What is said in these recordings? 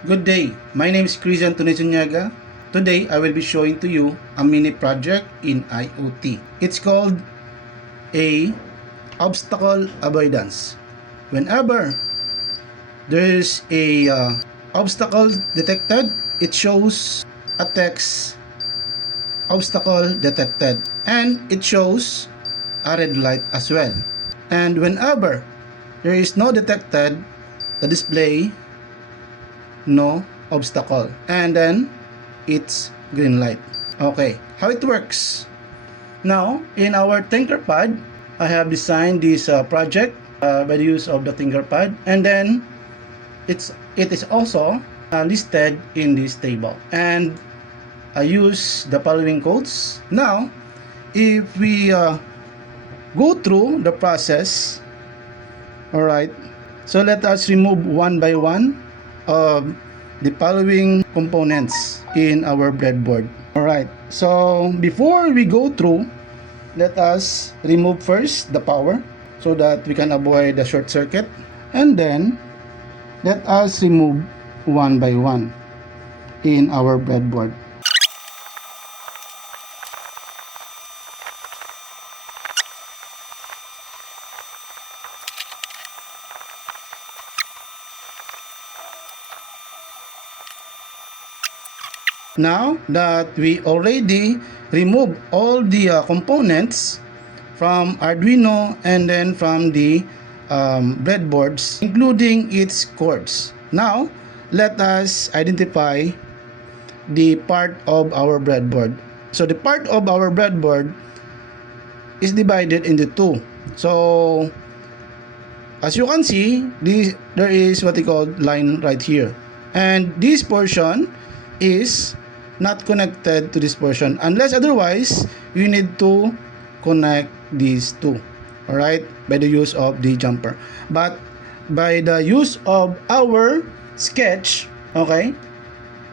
Good day, my name is Chris Antonio Zuniaga. Today I will be showing to you a mini project in IoT. It's called a obstacle avoidance. Whenever there's a obstacle detected, it shows a text obstacle detected and it shows a red light as well. And whenever there is no detected, the display no obstacle, and then it's green light. Okay, how it works now in our ThinkerPad, I have designed this project by the use of the ThinkerPad, and then it is also listed in this table, and I use the following codes. Now if we go through the process, all right, so let us remove one by one of the following components in our breadboard. Alright, so before we go through, let us remove first the power so that we can avoid the short circuit, and then let us remove one by one in our breadboard. Now that we already removed all the components from Arduino and then from the breadboards, including its cords, now let us identify the part of our breadboard. So the part of our breadboard is divided into two. So as you can see, there is what we call line right here, and this portion is not connected to this portion. Unless otherwise, you need to connect these two, all right, by the use of the jumper. But by the use of our sketch, okay,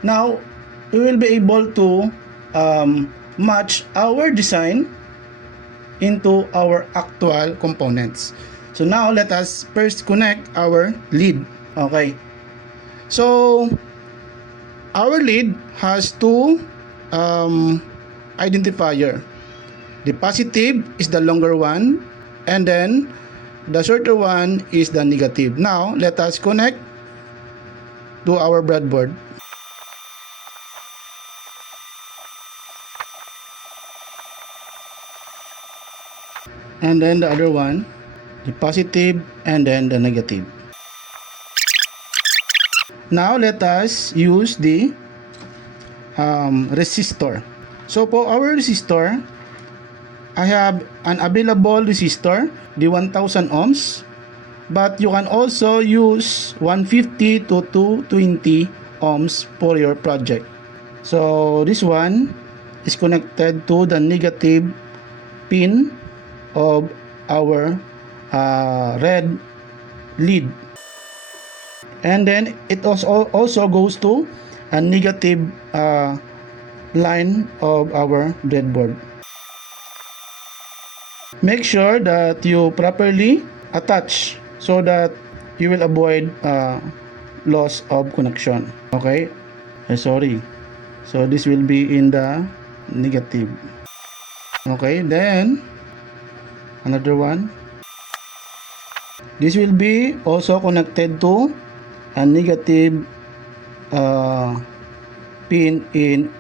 now we will be able to match our design into our actual components. So now let us first connect our lead. Okay, so our lead has two identifier. The positive is the longer one, and then the shorter one is the negative. Now let us connect to our breadboard. And then the other one, the positive and then the negative. Now let us use the resistor. So for our resistor, I have an available resistor, the 1000 ohms, but you can also use 150 to 220 ohms for your project. So this one is connected to the negative pin of our red lead, and then it also goes to a negative line of our breadboard. Make sure that you properly attach so that you will avoid loss of connection. Okay, sorry, so this will be in the negative. Okay, then another one, this will be also connected to a negative pin in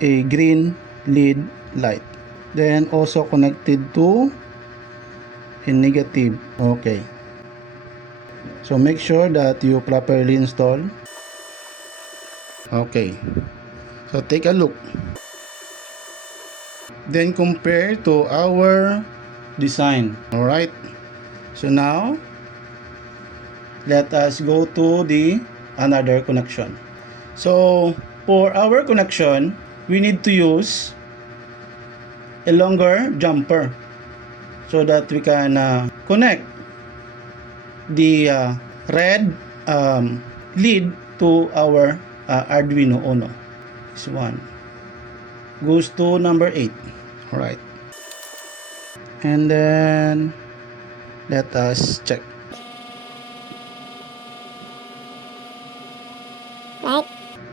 a green lead light, then also connected to a negative. Okay, so make sure that you properly install. Okay, so take a look, then compare to our design. All right, so now let us go to the another connection. So for our connection, we need to use a longer jumper so that we can connect the red lead to our Arduino Uno. This one goes to number 8. All right, and then let us check. right?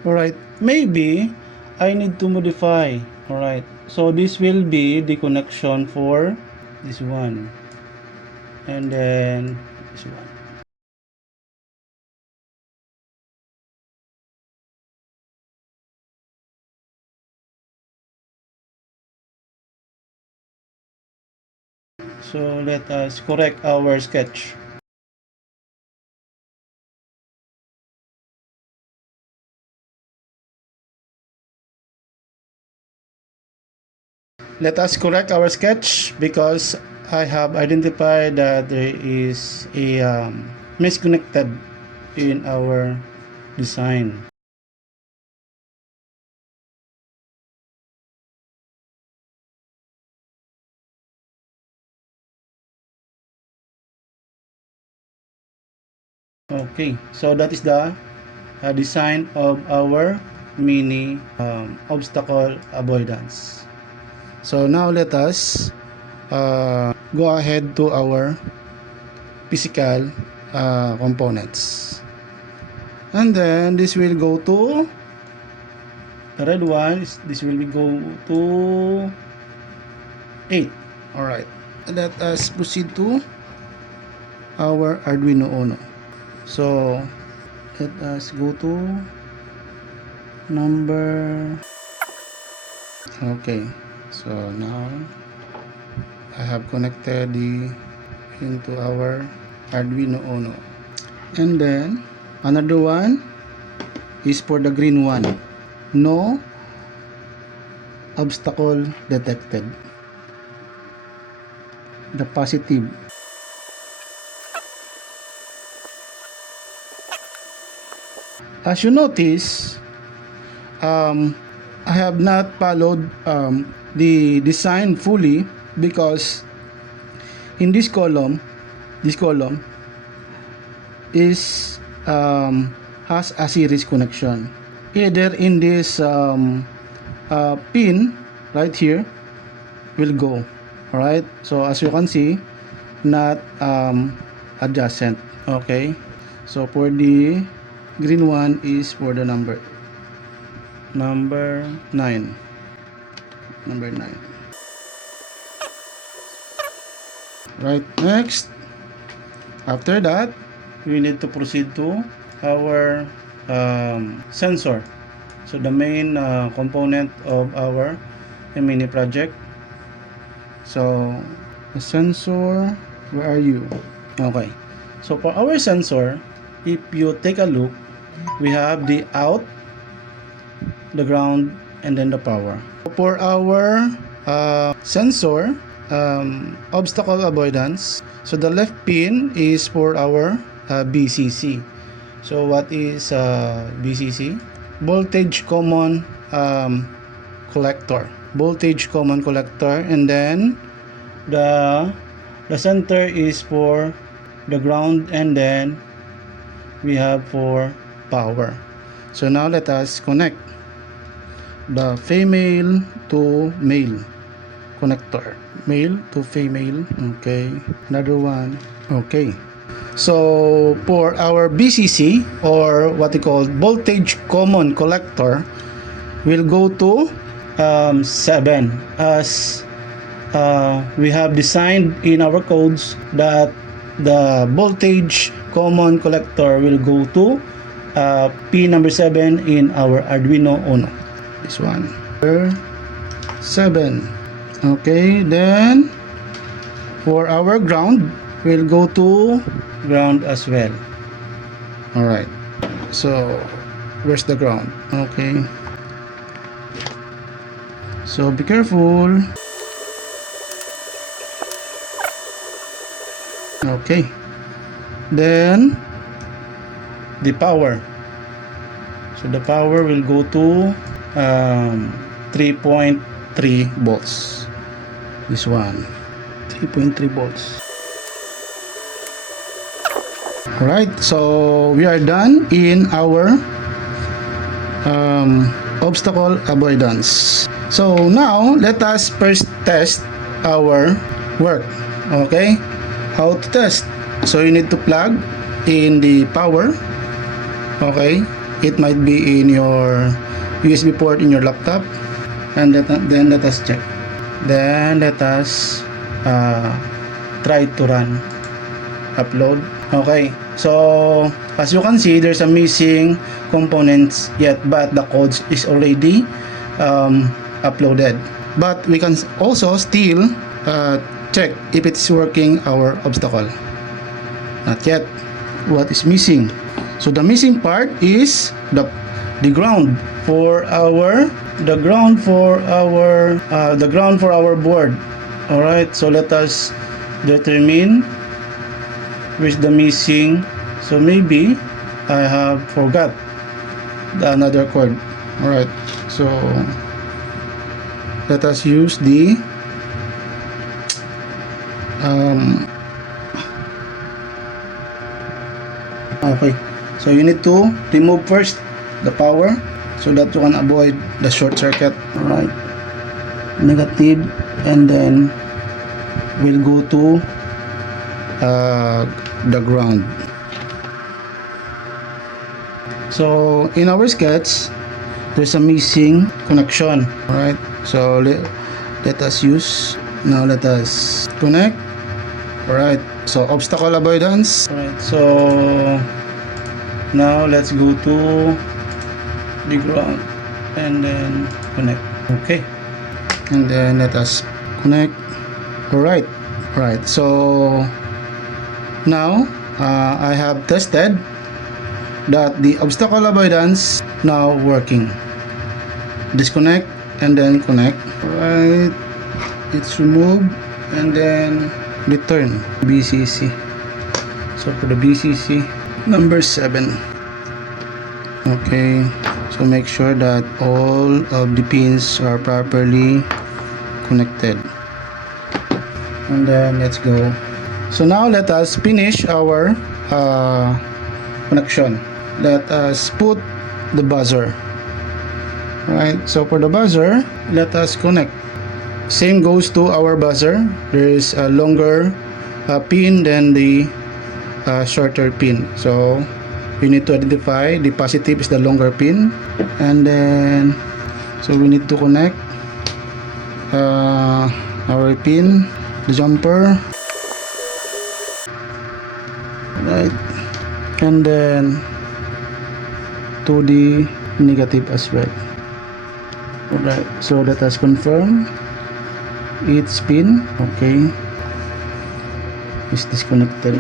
Alright, maybe I need to modify. Alright, so this will be the connection for this one, and then this one. So let us correct our sketch. Let us correct our sketch because I have identified that there is a misconnected in our design. Okay, so that is the design of our mini obstacle avoidance. So now let us go ahead to our physical components, and then this will go to the red one. This will go to 8. All right, let us proceed to our Arduino Uno. So let us go to number. Okay, so now I have connected into our Arduino Uno, and then another one is for the green one. No obstacle detected. The positive. As you notice, I have not followed the design fully because in this column is has a series connection. Either in this pin right here will go. Alright, so as you can see, not adjacent. Okay, so for the green one is for the number 9. Right, next, after that we need to proceed to our sensor. So the main component of our mini project. So the sensor, where are you? Okay, so for our sensor, if you take a look, we have the out, the ground, and then the power. For our sensor obstacle avoidance, so the left pin is for our BCC. So what is BCC? Voltage common collector. Voltage common collector, and then the center is for the ground, and then we have for power. So now let us connect the female to male connector, male to female. Okay, another one. Okay, so for our BCC, or what we call voltage common collector, will go to 7, as we have designed in our codes that the voltage common collector will go to pin number 7 in our Arduino Uno. This one, 7. Okay, then for our ground, we'll go to ground as well. All right, so where's the ground? Okay, so be careful. Okay, then the power. So the power will go to 3.3 volts. This one, 3.3 volts. Alright, so we are done in our obstacle avoidance. So now let us first test our work. Okay, how to test? So you need to plug in the power. Okay, It might be in your USB port in your laptop. And then let us check. Then let us try to run upload. Okay, so as you can see, there's a missing components yet, but the code is already uploaded. But we can also still check if it's working our obstacle. Not yet. What is missing? So the missing part is the ground for our board. All right, so let us determine which the missing. So maybe I have forgot another cord. All right, so let us use the okay, so you need to remove first the power so that you can avoid the short circuit. All right, negative, and then we'll go to the ground. So in our sketch, there's a missing connection. All right, so let us use, now let us connect. All right, so obstacle avoidance. All right, so now let's go to the ground and then connect. Okay, and then let us connect. All right, so now I have tested that the obstacle avoidance now working. Disconnect and then connect. All right, it's removed and then return BCC. So for the BCC number 7. Okay, so make sure that all of the pins are properly connected, and then let's go. So now let us finish our connection. Let us put the buzzer. Right, so for the buzzer, let us connect. Same goes to our buzzer. There is a longer pin than the shorter pin. So we need to identify the positive is the longer pin, and then so we need to connect our pin, the jumper, right, and then to the negative as well. Alright, so let us confirm each pin. Okay, is disconnected.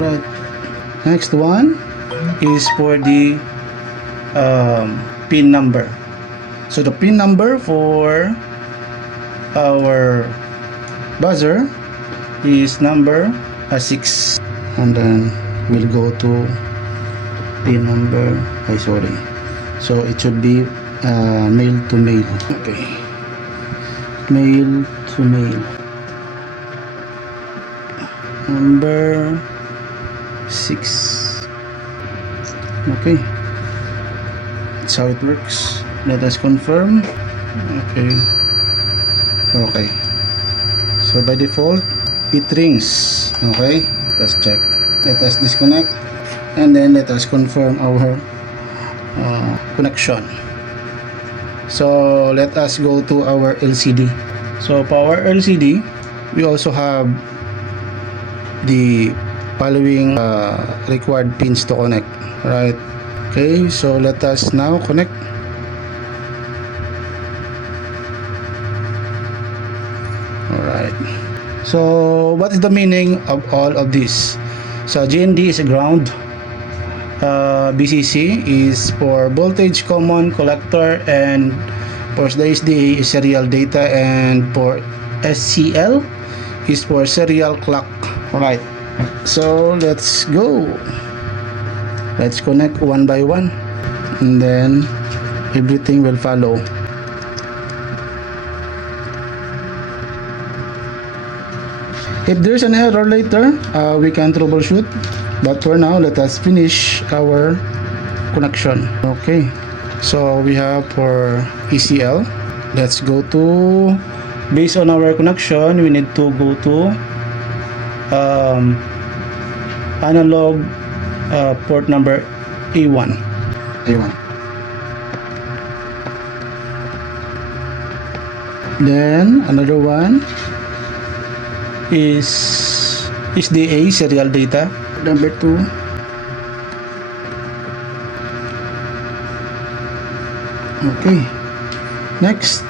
Right, next one is for the pin number. So the pin number for our buzzer is number 6, and then we'll go to pin number, so it should be male to male. Okay, male to male, number 6. Okay, that's how it works. Let us confirm. Okay, so by default it rings. Okay, let us check. Let us disconnect and then let us confirm our connection. So let us go to our LCD. So for our LCD, we also have the following required pins to connect. Right, okay, so let us now connect. Alright, so what is the meaning of all of this? So GND is a ground, BCC is for voltage common collector, and for the SDA is serial data, and for SCL is for serial clock. Alright, so let's go. Let's connect one by one, and then everything will follow. If there's an error later, we can troubleshoot, but for now let us finish our connection. Okay, so we have for ECL, let's go to, based on our connection, we need to go to analog port number A1. Then another one is SDA, serial data number 2. Okay, next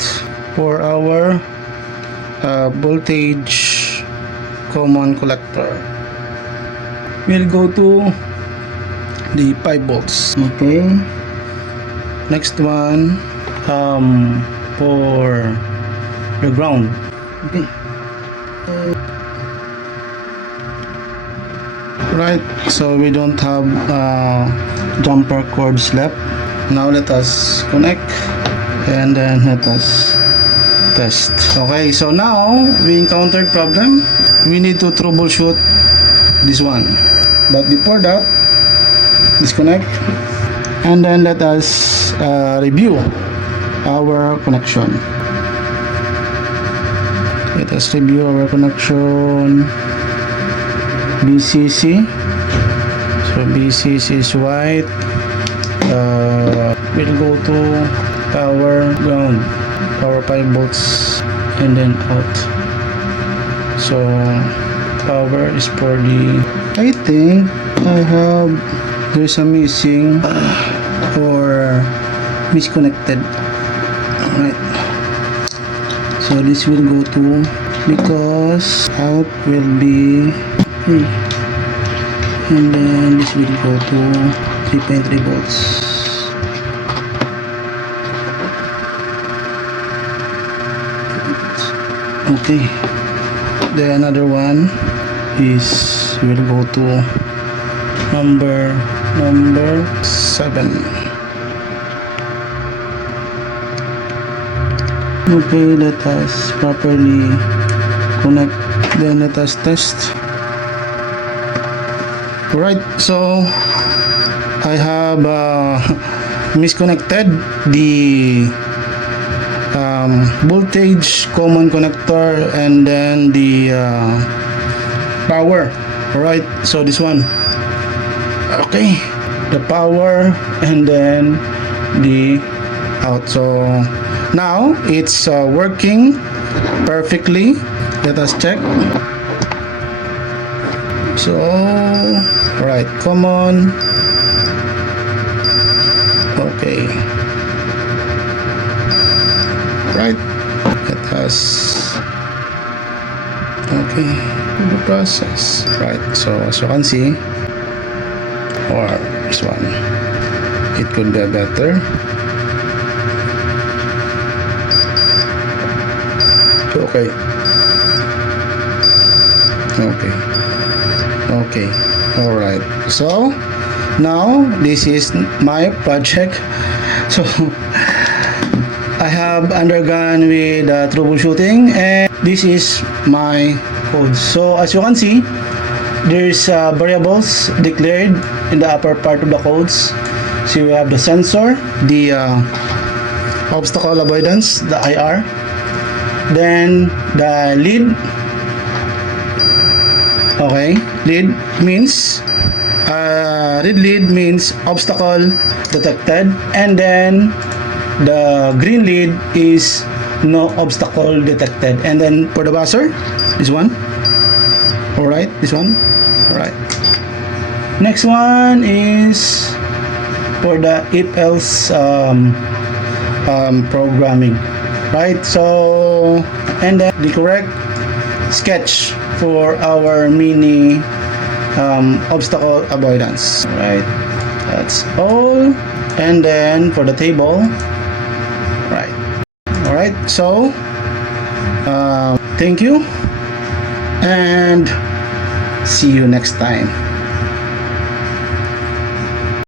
for our voltage common collector, we'll go to the 5 volts. Okay, next one for the ground. Okay, right, so we don't have jumper cords left. Now let us connect and then let us test. Okay, so now we encountered problem. We need to troubleshoot this one, but before that, disconnect and then let us review our connection. Let us review our connection. BCC, so BCC is white. We'll go to power ground, power 5 volts and then out. So power is for the, I think I have, there's a missing or misconnected. Alright, so this will go to, because out will be and then this will go to 3.3 volts. Okay, the another one is will go to number 7. Okay, let us properly connect, then let us test. Alright, so I have misconnected the voltage common connector and then the power. Alright, so this one. Okay, the power and then the out. So now it's working perfectly. Let us check. So right, common. Okay, right, let us, okay, the process. Right, so as you can see, or this one, it could be better. Okay, okay, all right. So now this is my project. So I have undergone with troubleshooting, and this is my code. So as you can see, there's variables declared in the upper part of the codes. So you have the sensor, the obstacle avoidance, the IR, then the lead. Okay, lead means red lead means obstacle detected, and then the green lead is no obstacle detected. And then for the buzzer, this one. Alright, this one. Alright, next one is for the if else programming, right? So, and then the correct sketch for our mini obstacle avoidance. Right, that's all. And then for the table, right. All right, so thank you and see you next time.